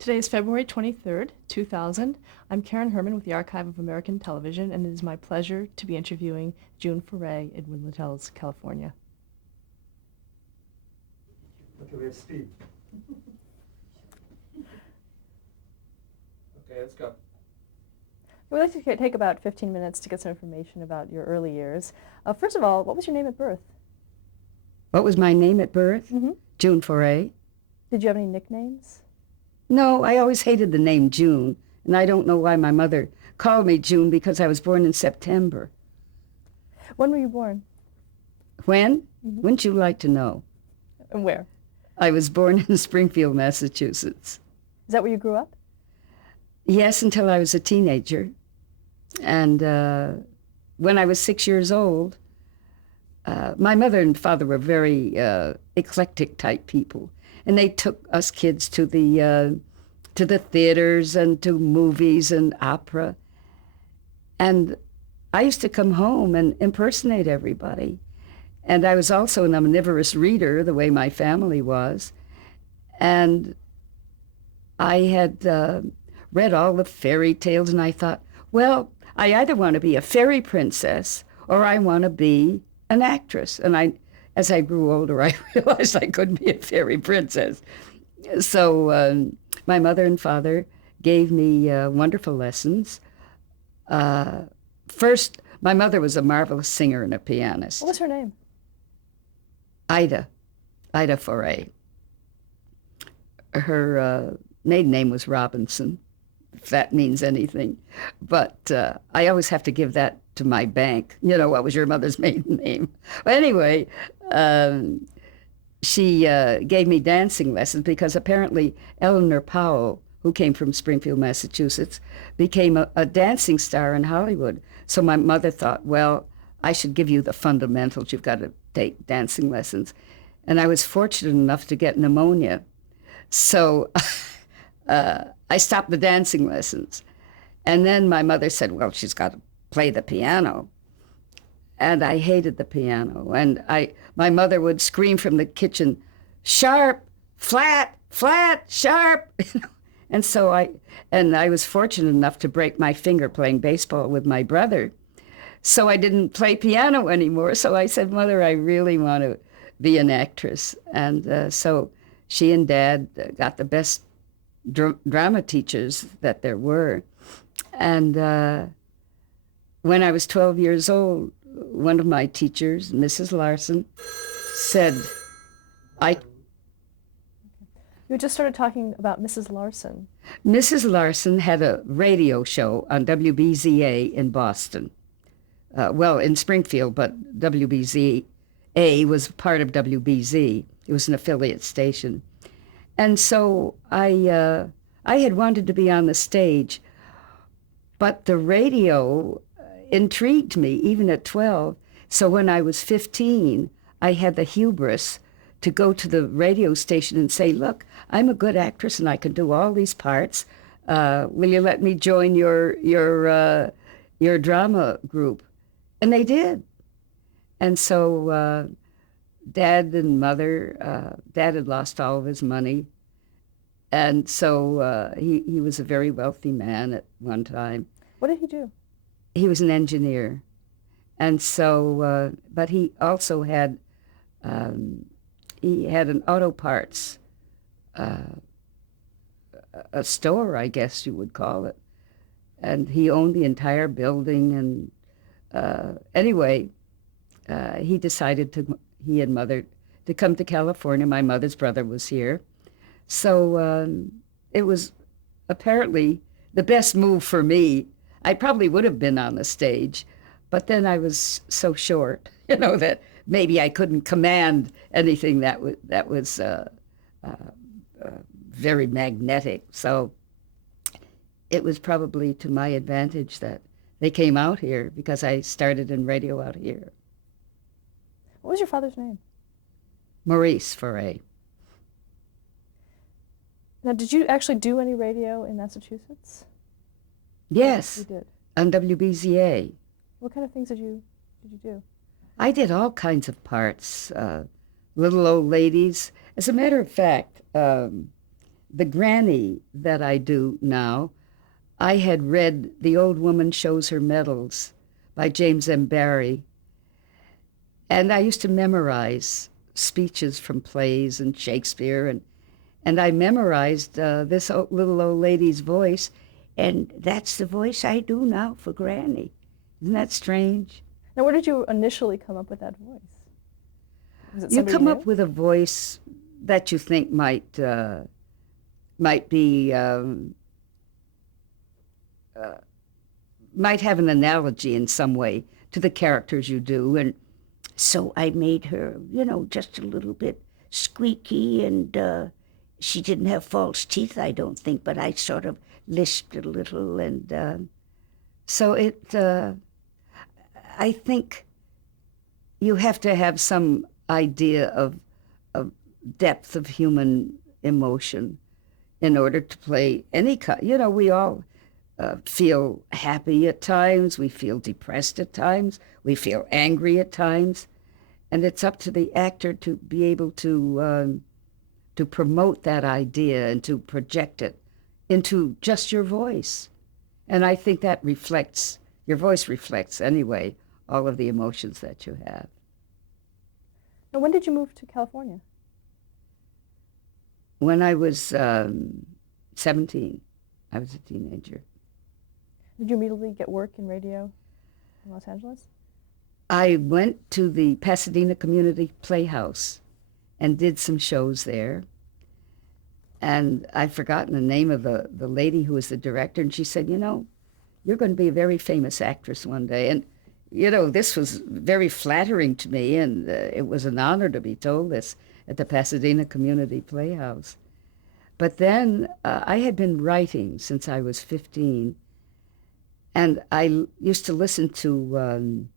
Today is February 23rd, 2000. I'm Karen Herman with the Archive of American Television, and it is my pleasure to be interviewing June Foray in Woodland Hills, California. Okay, we have Steve. Okay, let's go. We'd like to take about 15 minutes to get some information about your early years. First of all, what was your name at birth? What was my name at birth? Mm-hmm. June Foray. Did you have any nicknames? No, I always hated the name June, and I don't know why my mother called me June because I was born in September. When were you born? When? Mm-hmm. Wouldn't you like to know? And where? I was born in Springfield, Massachusetts. Is that where you grew up? Yes, until I was a teenager. And when I was 6 years old, my mother and father were very eclectic type people. And they took us kids to the theaters and to movies and opera. And I used to come home and impersonate everybody. And I was also an omnivorous reader, the way my family was. And I had read all the fairy tales, and I thought, well, I either want to be a fairy princess or I want to be an actress. And as I grew older, I realized I couldn't be a fairy princess. So my mother and father gave me wonderful lessons. First, my mother was a marvelous singer and a pianist. What was her name? Ida Foray. Her maiden name was Robinson, if that means anything. But I always have to give that to my bank. You know, what was your mother's maiden name? Well, anyway, she gave me dancing lessons because apparently Eleanor Powell, who came from Springfield, Massachusetts, became a dancing star in Hollywood. So my mother thought, well, I should give you the fundamentals. You've got to take dancing lessons. And I was fortunate enough to get pneumonia. So I stopped the dancing lessons. And then my mother said, well, she's got to play the piano. And I hated the piano. And my mother would scream from the kitchen, sharp, flat, sharp. And so I was fortunate enough to break my finger playing baseball with my brother. So I didn't play piano anymore. So I said, Mother, I really want to be an actress. And so she and Dad got the best drama teachers that there were. And when I was 12 years old, one of my teachers, Mrs. Larson, said, You just started talking about Mrs. Larson. Mrs. Larson had a radio show on WBZA in Boston. In Springfield, but WBZA was part of WBZ. It was an affiliate station. And so I had wanted to be on the stage, but the radio intrigued me, even at 12. So when I was 15, I had the hubris to go to the radio station and say, look, I'm a good actress and I can do all these parts. Will you let me join your drama group? And they did. And so Dad and Mother, Dad had lost all of his money. And so he was a very wealthy man at one time. What did he do? He was an engineer. And so, but he also had, an auto parts, a store, I guess you would call it. And he owned the entire building. And anyway, he decided he and Mother, to come to California. My mother's brother was here. So it was apparently the best move for me. I probably would have been on the stage, but then I was so short, that maybe I couldn't command anything that was very magnetic. So it was probably to my advantage that they came out here because I started in radio out here. What was your father's name? Maurice Foray. Now, did you actually do any radio in Massachusetts? Yes, you did. On WBZA. What kind of things did you do? I did all kinds of parts, little old ladies. As a matter of fact, the granny that I do now, I had read The Old Woman Shows Her Medals by James M. Barrie, and I used to memorize speeches from plays and Shakespeare, and I memorized this little old lady's voice, and that's the voice I do now for Granny. Isn't that strange? Now, where did you initially come up with that voice? Was it You somebody come new? up with a voice that you think might be might have an analogy in some way to the characters you do, and so I made her, just a little bit squeaky, and she didn't have false teeth, I don't think, but I sort of lisped a little, and so I think you have to have some idea of depth of human emotion in order to play any kind. We all feel happy at times, we feel depressed at times, we feel angry at times, and it's up to the actor to be able to promote that idea and to project it into just your voice. And I think that your voice reflects anyway all of the emotions that you have. Now, when did you move to California? When I was 17, I was a teenager. Did you immediately get work in radio in Los Angeles? I went to the Pasadena Community Playhouse and did some shows there. And I've forgotten the name of the lady who was the director, and she said, you're going to be a very famous actress one day. And, this was very flattering to me, and it was an honor to be told this at the Pasadena Community Playhouse. But then I had been writing since I was 15, and I used to listen to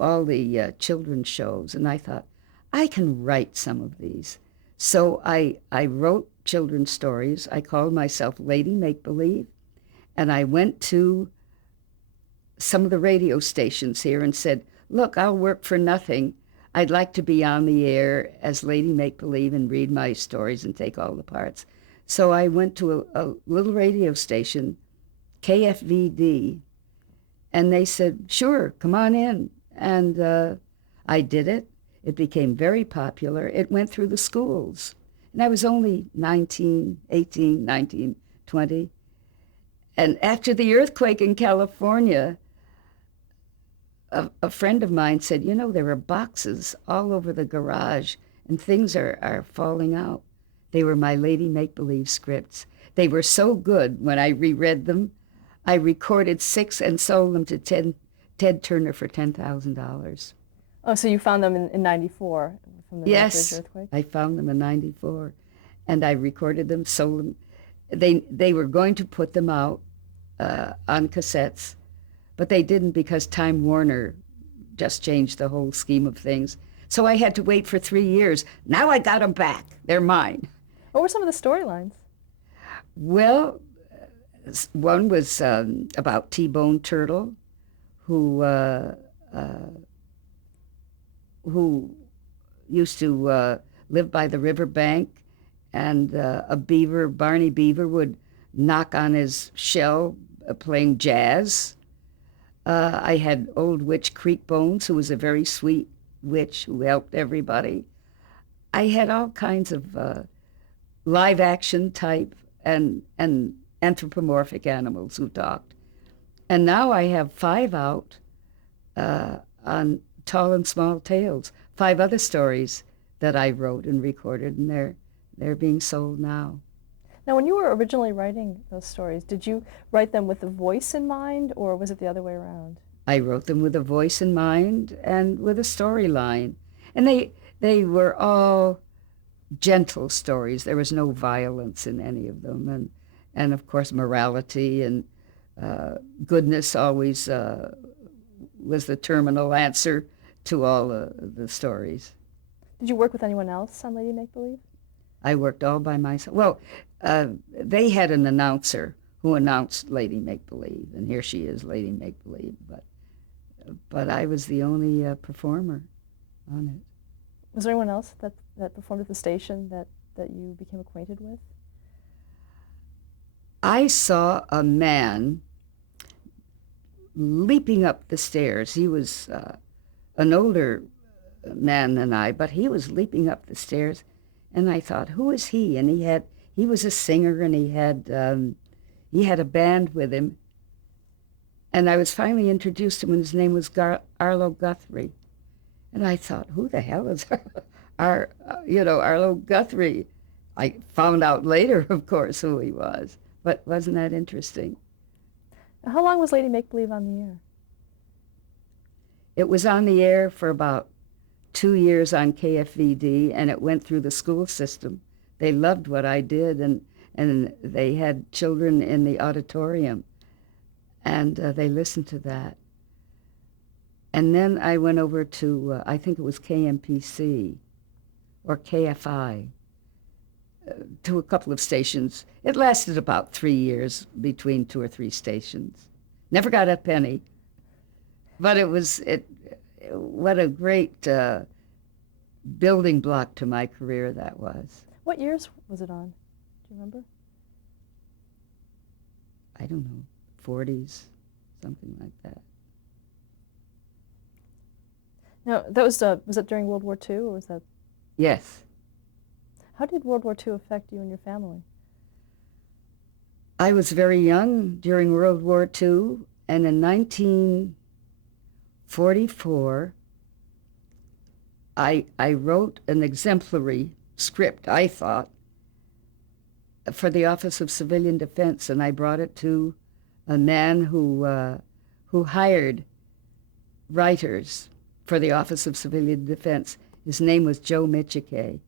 all the children's shows, and I thought, I can write some of these. So I wrote children's stories. I called myself Lady Make-Believe, and I went to some of the radio stations here and said, look, I'll work for nothing. I'd like to be on the air as Lady Make-Believe and read my stories and take all the parts. So I went to a little radio station, KFVD, and they said, sure, come on in. And I did it. It became very popular. It went through the schools. And I was only 19, 18, 19, 20. And after the earthquake in California, a friend of mine said, there are boxes all over the garage and things are falling out. They were my Lady Make-Believe scripts. They were so good when I reread them. I recorded 6 and sold them to Ted Turner for $10,000. Oh, so you found them in 94 from the Yes, Northridge earthquake? I found them in 94, and I recorded them, sold them. They were going to put them out on cassettes, but they didn't because Time Warner just changed the whole scheme of things. So I had to wait for 3 years. Now I got them back. They're mine. What were some of the storylines? Well, one was about T-Bone Turtle, who used to live by the riverbank, and a beaver, Barney Beaver, would knock on his shell playing jazz. I had Old Witch Creek Bones, who was a very sweet witch who helped everybody. I had all kinds of live action type and anthropomorphic animals who talked. And now I have 5 out on Tall and Small Tales, 5 other stories that I wrote and recorded, and they're being sold now. Now, when you were originally writing those stories, did you write them with the voice in mind, or was it the other way around? I wrote them with a voice in mind and with a storyline. And they were all gentle stories. There was no violence in any of them. And of course, morality and goodness always was the terminal answer to all the stories. Did you work with anyone else on Lady Make-Believe? I worked all by myself. Well, they had an announcer who announced Lady Make-Believe, and here she is, Lady Make-Believe. But I was the only performer on it. Was there anyone else that performed at the station that you became acquainted with? I saw a man leaping up the stairs. He was an older man than I, but he was leaping up the stairs, and I thought, who is he? And he was a singer, and he had a band with him. And I was finally introduced to him, and his name was Arlo Guthrie. And I thought, who the hell is Arlo Guthrie? I found out later, of course, who he was. But wasn't that interesting? How long was Lady Make Believe on the air? It was on the air for about 2 years on KFVD, and it went through the school system. They loved what I did, and they had children in the auditorium, and they listened to that. And then I went over to, I think it was KMPC or KFI, to a couple of stations. It lasted about 3 years between 2 or 3 stations. Never got a penny, but what a great building block to my career that was. What years was it on? Do you remember? I don't know, 40s, something like that. No, that was that during World War II, or was that? Yes. How did World War II affect you and your family? I was very young during World War II, and in 1944, I wrote an exemplary script, I thought, for the Office of Civilian Defense, and I brought it to a man who hired writers for the Office of Civilian Defense. His name was Joe Michike.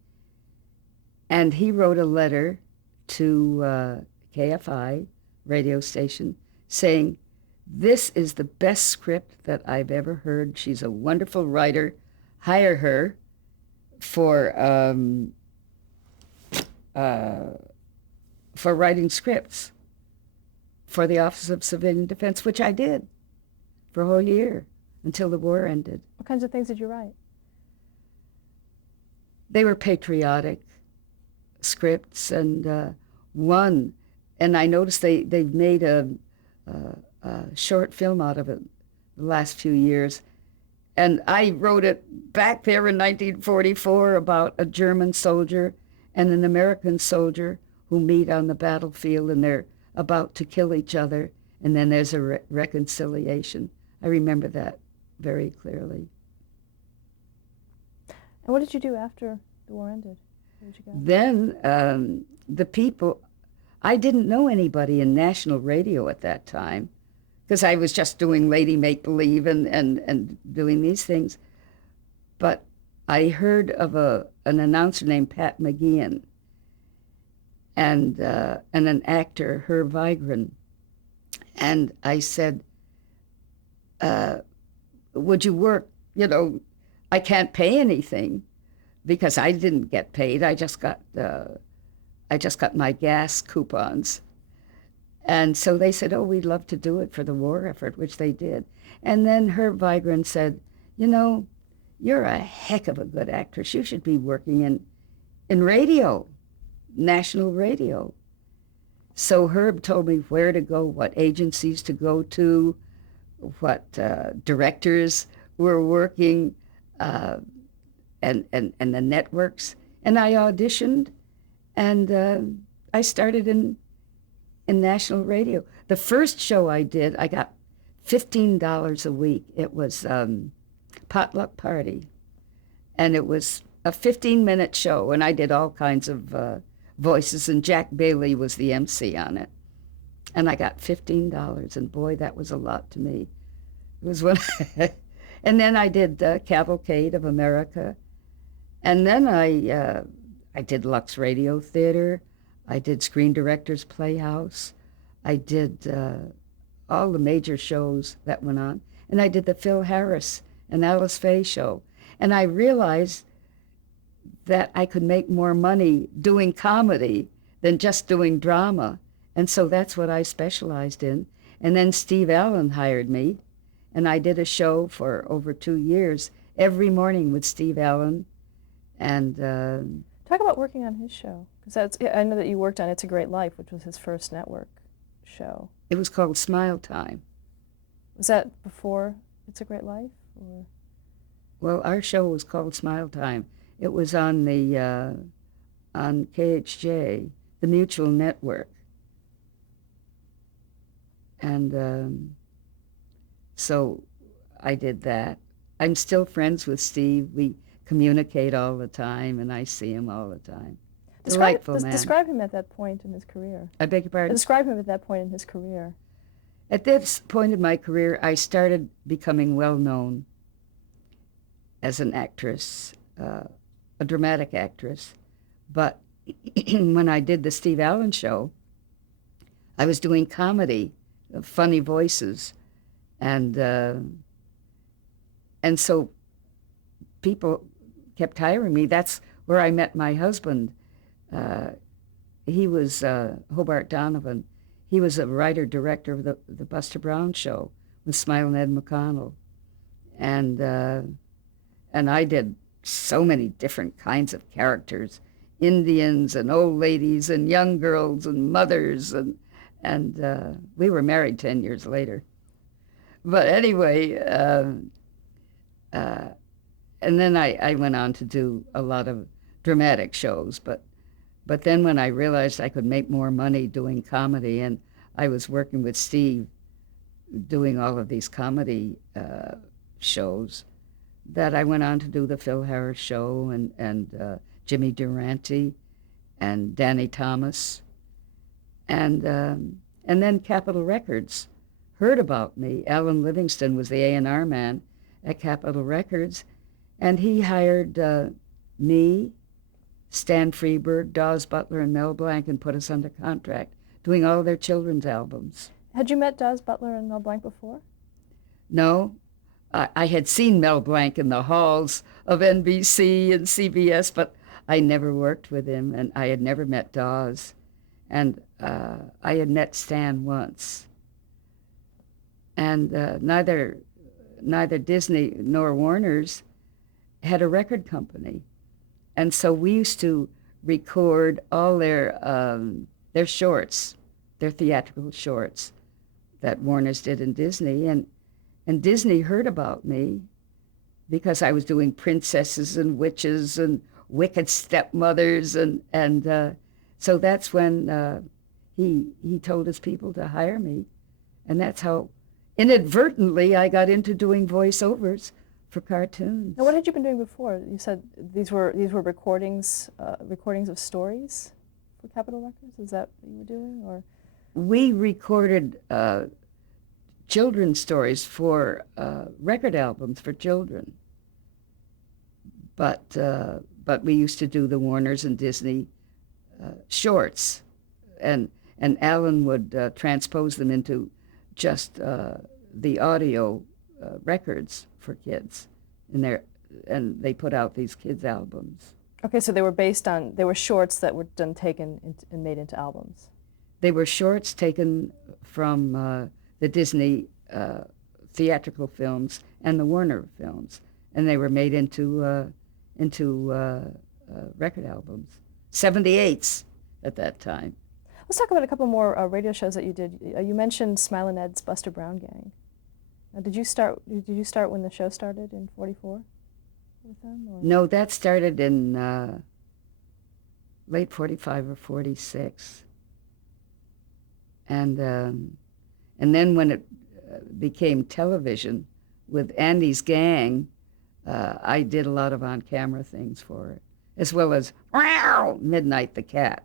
And he wrote a letter to KFI radio station saying, "This is the best script that I've ever heard. She's a wonderful writer. Hire her for writing scripts for the Office of Civilian Defense," which I did for a whole year until the war ended. What kinds of things did you write? They were patriotic scripts, and I noticed they've made a short film out of it the last few years. And I wrote it back there in 1944 about a German soldier and an American soldier who meet on the battlefield, and they're about to kill each other, and then there's a reconciliation. I remember that very clearly. And what did you do after the war ended? Where did you go? Then the people, I didn't know anybody in national radio at that time, because I was just doing Lady Make Believe and doing these things. But I heard of an announcer named Pat McGeehan and an actor, Herb Vigran. And I said, would you work? I can't pay anything, because I didn't get paid. I just got my gas coupons. And so they said, oh, we'd love to do it for the war effort, which they did. And then Herb Vigran said, you're a heck of a good actress. You should be working in radio, national radio. So Herb told me where to go, what agencies to go to, what directors were working, and the networks. And I auditioned, and I started in national radio. The first show I did, I got $15 a week. It was Potluck Party, and it was a 15-minute show, and I did all kinds of voices, and Jack Bailey was the MC on it. And I got $15, and boy, that was a lot to me. It was when and then I did Cavalcade of America, and then I did Lux Radio Theater. I did Screen Directors Playhouse. I did all the major shows that went on. And I did the Phil Harris and Alice Faye show. And I realized that I could make more money doing comedy than just doing drama. And so that's what I specialized in. And then Steve Allen hired me, and I did a show for over 2 years, every morning with Steve Allen. And talk about working on his show, because I know that you worked on It's a Great Life, which was his first network show? It was called Smile Time. Was that before It's a Great Life? Or? Well, our show was called Smile Time. It was on the on KHJ, the Mutual Network, and so I did that. I'm still friends with Steve. We communicate all the time, and I see him all the time. Delightful man. Describe him at that point in his career. I beg your pardon? Describe him at that point in his career. At this point in my career, I started becoming well known as an actress, a dramatic actress. But when I did the Steve Allen show, I was doing comedy, funny voices, and so people kept hiring me. That's where I met my husband. He was Hobart Donovan. He was a writer-director of the Buster Brown show with Smile and Ed McConnell. And I did so many different kinds of characters, Indians and old ladies and young girls and mothers, and we were married 10 years later. But anyway, and then I went on to do a lot of dramatic shows, but then when I realized I could make more money doing comedy, and I was working with Steve doing all of these comedy shows, that I went on to do the Phil Harris Show and Jimmy Durante and Danny Thomas. And then Capitol Records heard about me. Alan Livingston was the A&R man at Capitol Records, and he hired me, Stan Freberg, Dawes Butler, and Mel Blanc, and put us under contract, doing all their children's albums. Had you met Dawes Butler and Mel Blanc before? No. I had seen Mel Blanc in the halls of NBC and CBS, but I never worked with him, and I had never met Dawes. And I had met Stan once. And neither Disney nor Warner's had a record company. And so we used to record all their shorts, their theatrical shorts that Warner's did in Disney. And Disney heard about me because I was doing princesses and witches and wicked stepmothers. And so that's when he told his people to hire me. And that's how inadvertently I got into doing voiceovers for cartoons. Now, what had you been doing before? You said these were recordings of stories for Capitol Records. Is that what you were doing, or? We recorded children's stories for record albums for children. But we used to do the Warners and Disney shorts, and Alan would transpose them into just the audio records for kids, and they put out these kids' albums. Okay, so they were shorts that were then taken and made into albums. They were shorts taken from the Disney theatrical films and the Warner films, and they were made into record albums, 78s at that time. Let's talk about a couple more radio shows that you did. You mentioned Smile and Ed's Buster Brown Gang. Now, did you start when the show started in '44 with them? Or? No, that started in late '45 or '46, and then when it became television with Andy's Gang, I did a lot of on-camera things for it, as well as Midnight the Cat.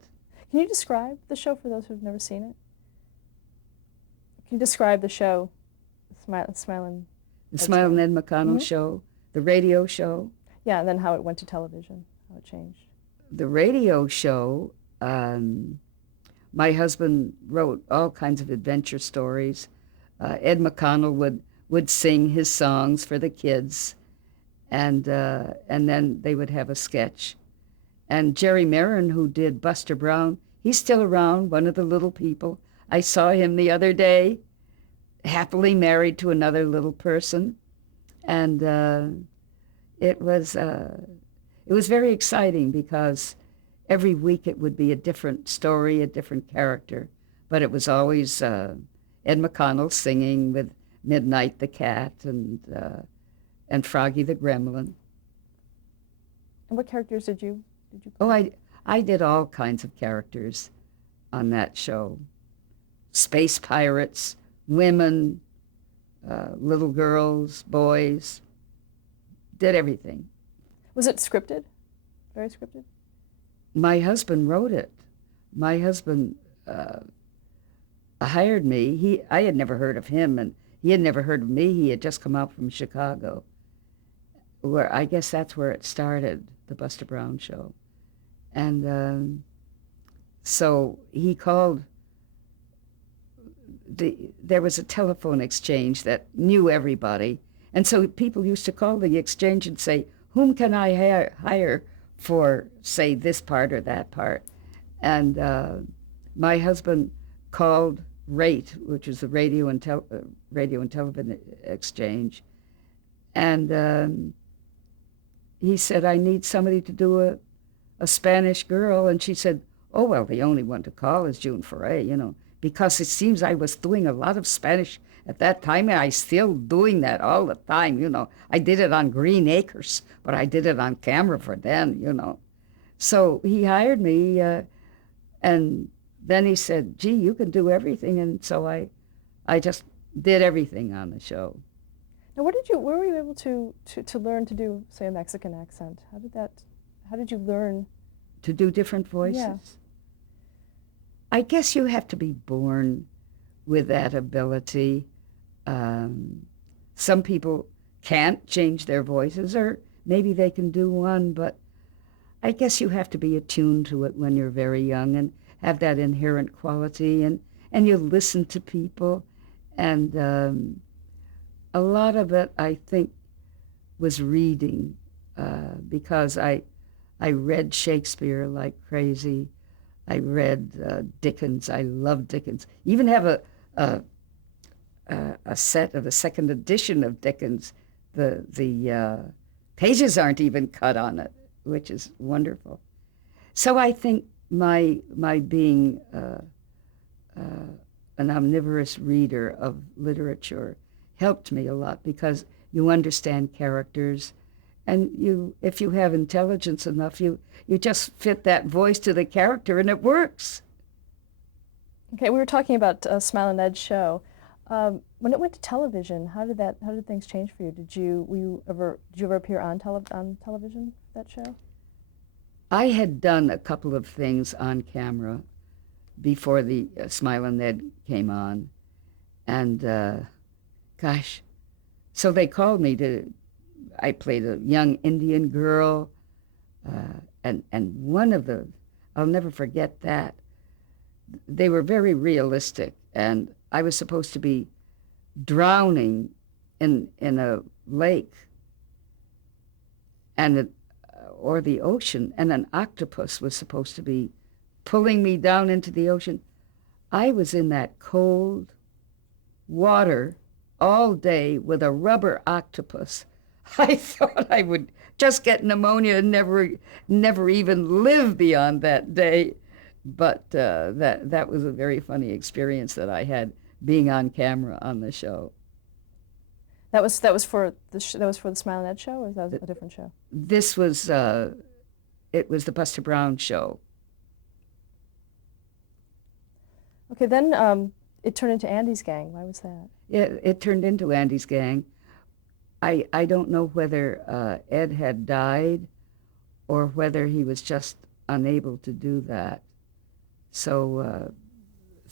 Can you describe the show for those who've never seen it? Can you describe the show, The Smile and Ed McConnell show, the radio show? Yeah, and then how it went to television, how it changed. The radio show, my husband wrote all kinds of adventure stories. Ed McConnell would sing his songs for the kids, and then they would have a sketch. And Jerry Marin, who did Buster Brown, he's still around, one of the little people. I saw him the other day, happily married to another little person. And it was very exciting because every week it would be a different story, a different character. but it was always Ed McConnell singing with Midnight the Cat and Froggy the Gremlin. And what characters did you play? Oh, I did all kinds of characters on that show. Space pirates, women, little girls, boys, did everything. Was it scripted? Very scripted? My husband wrote it. My husband hired me. I had never heard of him, and he had never heard of me. He had just come out from Chicago, where I guess that's where it started, the Buster Brown show. And so he called. There was a telephone exchange that knew everybody, and so people used to call the exchange and say, whom can I hire for, say, this part or that part? And my husband called RATE, which is the Radio and Television Exchange, and he said, I need somebody to do a Spanish girl. And she said, oh, well, the only one to call is June Foray, because it seems I was doing a lot of Spanish at that time, and I still doing that all the time, I did it on Green Acres, but I did it on camera for then, So he hired me, and then he said, gee, you can do everything, and so I just did everything on the show. Now, where were you able to learn to do, say, a Mexican accent? How did you learn? To do different voices? Yeah. I guess you have to be born with that ability. Some people can't change their voices, or maybe they can do one, but I guess you have to be attuned to it when you're very young and have that inherent quality, and you listen to people. And a lot of it, I think, was reading, because I read Shakespeare like crazy. I read Dickens. I love Dickens. Even have a set of the second edition of Dickens. The pages aren't even cut on it, which is wonderful. So I think my being an omnivorous reader of literature helped me a lot, because you understand characters, and if you have intelligence enough, you just fit that voice to the character, and it works. Okay, we were talking about Smile and Ed's show. When it went to television, how did things change for you? Did you ever appear on television, that show? I had done a couple of things on camera before the Smile and Ed came on, and gosh, so they called me I played a young Indian girl, and one of I'll never forget that. They were very realistic, and I was supposed to be drowning in a lake or the ocean, and an octopus was supposed to be pulling me down into the ocean. I was in that cold water all day with a rubber octopus. I thought I would just get pneumonia and never even live beyond that day. But that was a very funny experience that I had being on camera on the show. That was for the Smile and Ed show, or was that a different show? This was it was the Buster Brown show. Okay, then it turned into Andy's Gang. Why was that? It turned into Andy's Gang. I don't know whether Ed had died or whether he was just unable to do that. So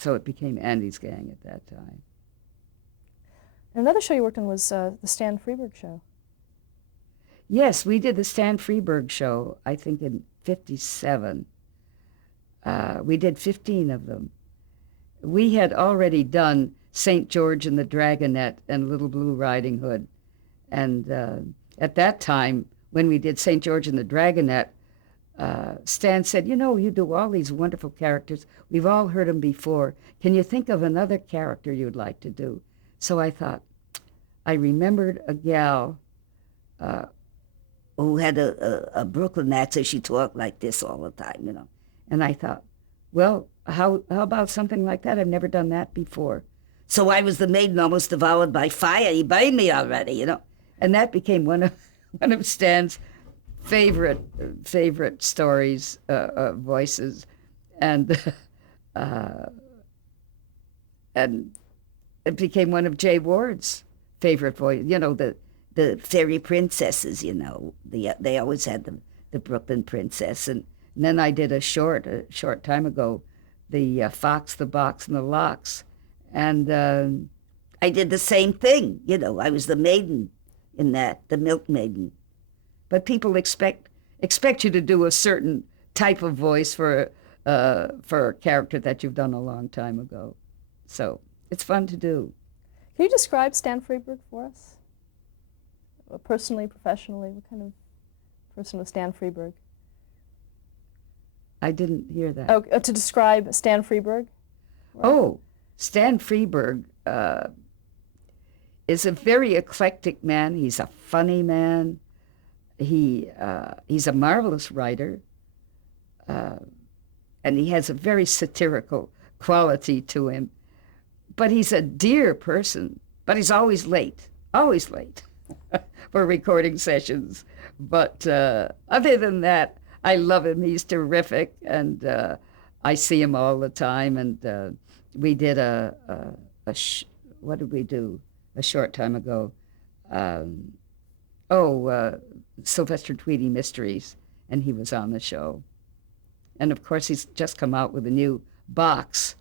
it became Andy's Gang at that time. And another show you worked on was the Stan Freberg show. Yes, we did the Stan Freberg show, I think in '57. We did 15 of them. We had already done St. George and the Dragonette and Little Blue Riding Hood. And at that time, when we did St. George and the Dragonette, Stan said, you do all these wonderful characters. We've all heard them before. Can you think of another character you'd like to do? So I thought, I remembered a gal who had a Brooklyn accent. She talked like this all the time, And I thought, Well, how about something like that? I've never done that before. So I was the maiden almost devoured by fire. He burned me already, you know. And that became one of one of Stan's favorite stories, voices, and and it became one of Jay Ward's favorite voice. You know, The fairy princesses, you know. They always had the Brooklyn princess. and then I did a short time ago, the Fox, the Box, and the Locks, and I did the same thing, you know. I was the maiden in that, the milk maiden. but people expect you to do a certain type of voice for a character that you've done a long time ago, so it's fun to do. Can you describe Stan Freberg for us? Personally, professionally, what kind of person was Stan Freberg? I didn't hear that. Oh, to describe Stan Freberg? Oh, Stan Freberg is a very eclectic man. He's a funny man. He's a marvelous writer, and he has a very satirical quality to him. But he's a dear person. But he's always late for recording sessions. But other than that, I love him. He's terrific, and I see him all the time. And we did what did we do a short time ago? Sylvester Tweedy Mysteries, and he was on the show. And of course, he's just come out with a new box,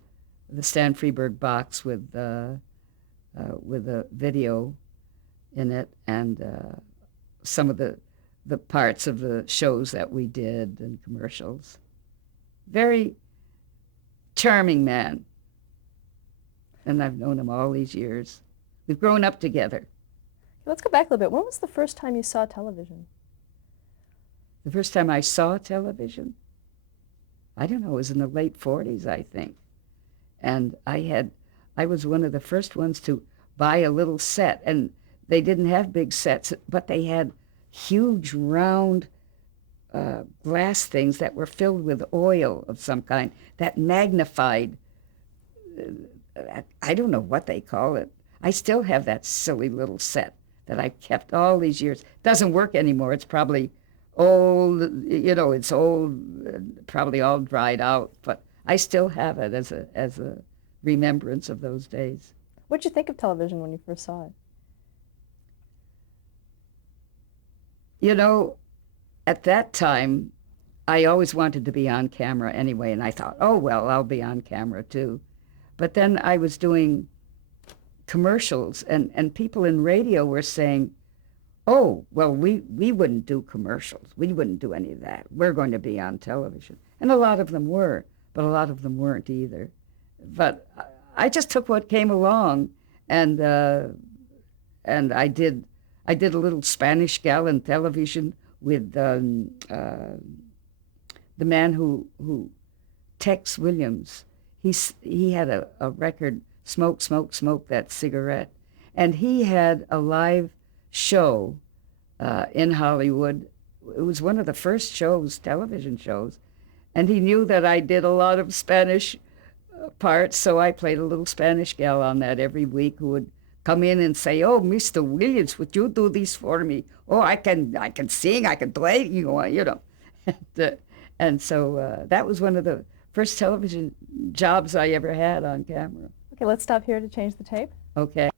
the Stan Freberg box with a video in it, and some of the parts of the shows that we did and commercials. Very charming man. And I've known him all these years. We've grown up together. Let's go back a little bit. When was the first time you saw television? The first time I saw television, I don't know, it was in the late 40s, I think. And I was one of the first ones to buy a little set, and they didn't have big sets, but they had huge round glass things that were filled with oil of some kind that magnified, I don't know what they call it. I still have that silly little set that I kept all these years. Doesn't work anymore. It's probably old, you know, it's old, probably all dried out, but I still have it as a remembrance of those days. What did you think of television when you first saw it? You know, at that time, I always wanted to be on camera anyway, and I thought, oh, well, I'll be on camera too. But then I was doing commercials, and people in radio were saying, oh, well, we wouldn't do commercials. We wouldn't do any of that. We're going to be on television. And a lot of them were, but a lot of them weren't either. But I just took what came along, and I did a little Spanish gal in television with the man who Tex Williams. He had a record, Smoke, Smoke, Smoke That Cigarette. And he had a live show in Hollywood. It was one of the first shows, television shows. And he knew that I did a lot of Spanish parts, so I played a little Spanish gal on that every week who would come in and say, oh, Mr. Williams, would you do this for me? Oh, I can sing, I can play, you know. And so that was one of the first television jobs I ever had on camera. Okay, let's stop here to change the tape. Okay.